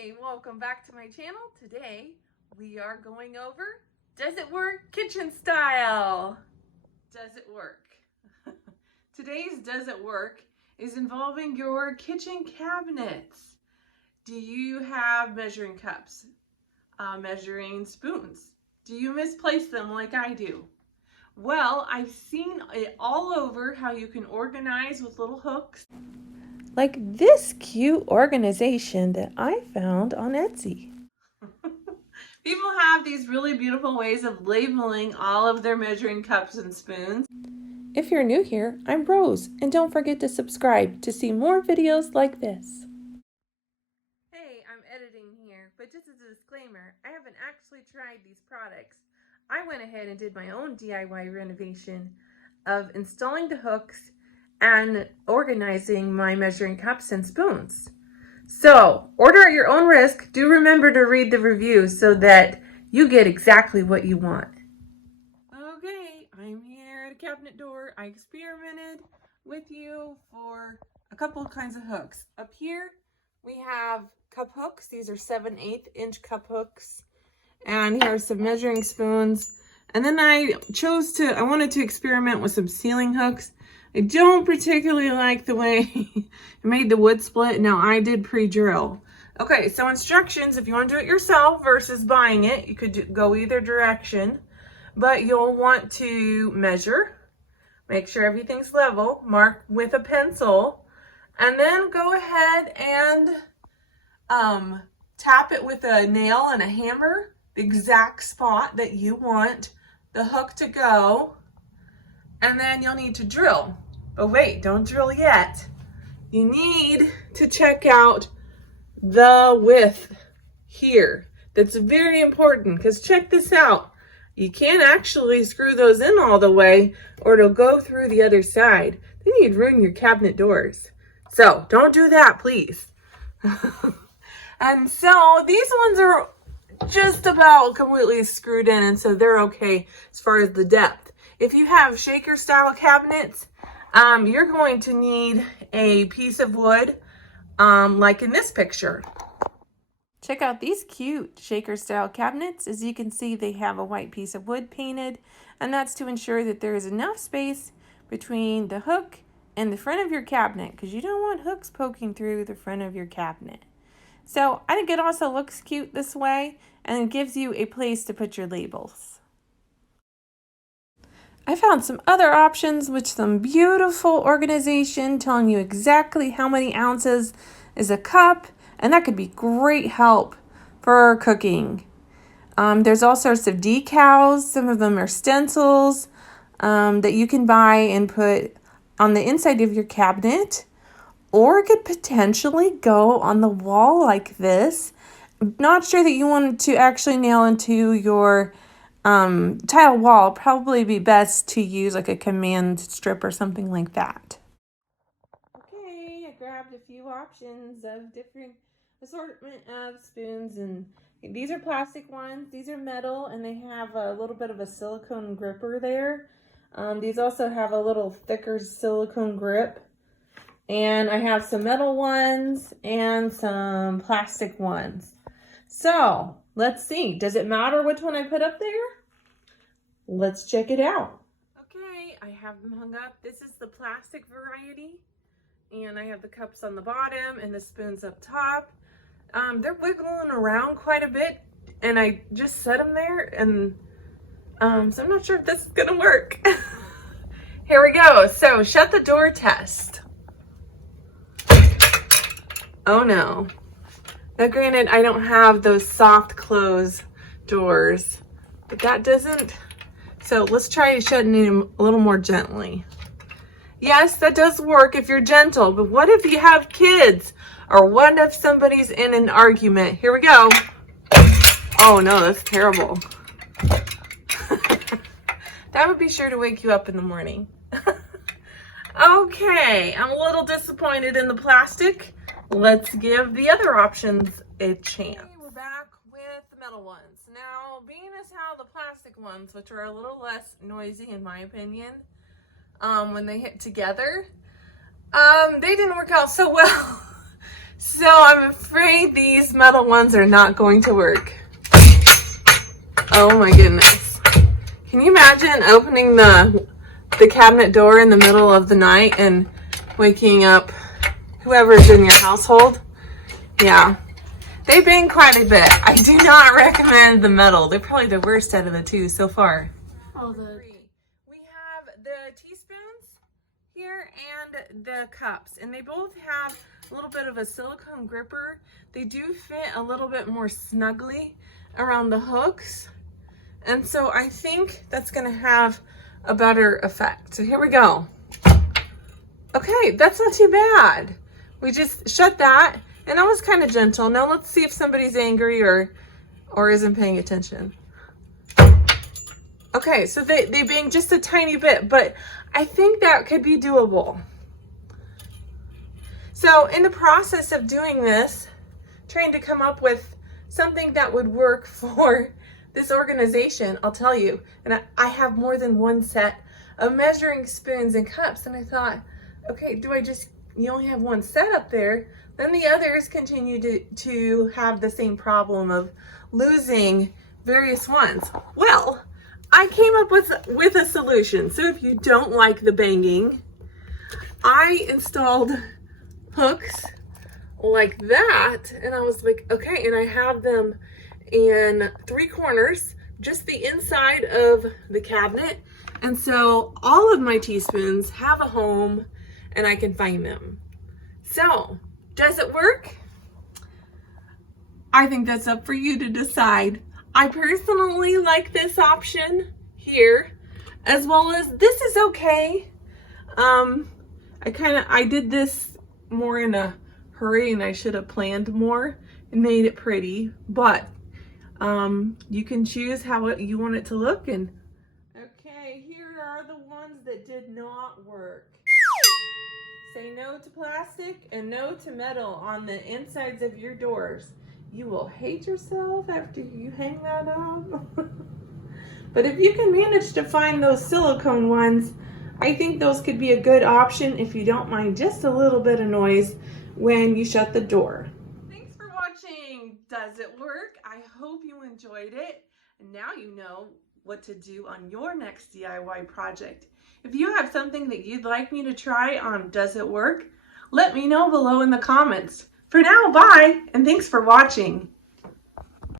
Hey, welcome back to my channel. Today we are going over Does It Work Kitchen Style. Does it work? Today's Does It Work is involving your kitchen cabinets. Do you have measuring cups, measuring spoons? Do you misplace them like I do? Well, I've seen it all over how you can organize with little hooks. Like this cute organization that I found on Etsy. People have these really beautiful ways of labeling all of their measuring cups and spoons. If you're new here, I'm Rose, and don't forget to subscribe to see more videos like this. Hey, I'm editing here, but just as a disclaimer, I haven't actually tried these products. I went ahead and did my own DIY renovation of installing the hooks and organizing my measuring cups and spoons. So, order at your own risk. Do remember to read the reviews so that you get exactly what you want. Okay, I'm here at a cabinet door. I experimented with you for a couple of kinds of hooks. Up here, we have cup hooks. These are 7/8 inch cup hooks. And here are some measuring spoons. And then I wanted to experiment with some ceiling hooks. I don't particularly like the way it made the wood split. Now, I did pre-drill. Okay, so instructions, if you want to do it yourself versus buying it, you could go either direction. But you'll want to measure, make sure everything's level, mark with a pencil, and then go ahead and tap it with a nail and a hammer, the exact spot that you want the hook to go. And then you'll need to drill. But wait, don't drill yet. You need to check out the width here. That's very important because check this out. You can't actually screw those in all the way or it'll go through the other side. Then you'd ruin your cabinet doors. So don't do that, please. And so these ones are just about completely screwed in, and so they're okay as far as the depth. If you have shaker style cabinets, you're going to need a piece of wood, like in this picture. Check out these cute shaker style cabinets. As you can see, they have a white piece of wood painted, and that's to ensure that there is enough space between the hook and the front of your cabinet, because you don't want hooks poking through the front of your cabinet. So I think it also looks cute this way, and it gives you a place to put your labels. I found some other options with some beautiful organization telling you exactly how many ounces is a cup, and that could be great help for cooking. There's all sorts of decals. Some of them are stencils that you can buy and put on the inside of your cabinet, or it could potentially go on the wall like this. I'm not sure that you want to actually nail into your tile wall. Probably be best to use like a command strip or something like that. Okay, I grabbed a few options of different assortment of spoons, and these are plastic ones, these are metal, and they have a little bit of a silicone gripper there. These also have a little thicker silicone grip. And I have some metal ones and some plastic ones. So let's see. Does it matter which one I put up there? Let's check it out. Okay, I have them hung up. This is the plastic variety. And I have the cups on the bottom and the spoons up top. They're wiggling around quite a bit. And I just set them there. And so I'm not sure if this is going to work. Here we go. So shut the door test. Oh no. Now granted, I don't have those soft close doors, but that doesn't. So let's try shutting it a little more gently. Yes, that does work if you're gentle, but what if you have kids? Or what if somebody's in an argument? Here we go. Oh no, that's terrible. That would be sure to wake you up in the morning. Okay, I'm a little disappointed in the plastic. Let's give the other options a chance. Okay, we're back with the metal ones. Now, being as how the plastic ones, which are a little less noisy in my opinion, when they hit together, they didn't work out so well. So I'm afraid these metal ones are not going to work. Oh my goodness. Can you imagine opening the cabinet door in the middle of the night and waking up whoever's in your household? Yeah. They bang quite a bit. I do not recommend the metal. They're probably the worst out of the two so far. We have the teaspoons here and the cups, and they both have a little bit of a silicone gripper. They do fit a little bit more snugly around the hooks, and so I think that's going to have a better effect. So here we go. Okay, that's not too bad. We just shut that, and I was kind of gentle. Now let's see if somebody's angry or isn't paying attention. Okay, so they bang just a tiny bit, but I think that could be doable. So in the process of doing this, trying to come up with something that would work for this organization, I'll tell you, and I have more than one set of measuring spoons and cups, and I thought, okay, you only have one set up there, then the others continue to have the same problem of losing various ones. Well, I came up with a solution. So if you don't like the banging, I installed hooks like that, and I was like, okay, and I have them in 3 corners, just the inside of the cabinet, and so all of my teaspoons have a home and I can find them. So does it work? I think that's up for you to decide. I personally like this option here, as well as this is okay. I did this more in a hurry, and I should have planned more and made it pretty, but you can choose how you want it to look. And okay, here are the ones that did not work. Say no to plastic and no to metal on the insides of your doors. You will hate yourself after you hang that up. But if you can manage to find those silicone ones, I think those could be a good option if you don't mind just a little bit of noise when you shut the door. Thanks for watching. Does it work? I hope you enjoyed it. And now you know what to do on your next DIY project. If you have something that you'd like me to try on Does It Work, let me know below in the comments. For now, bye, and thanks for watching.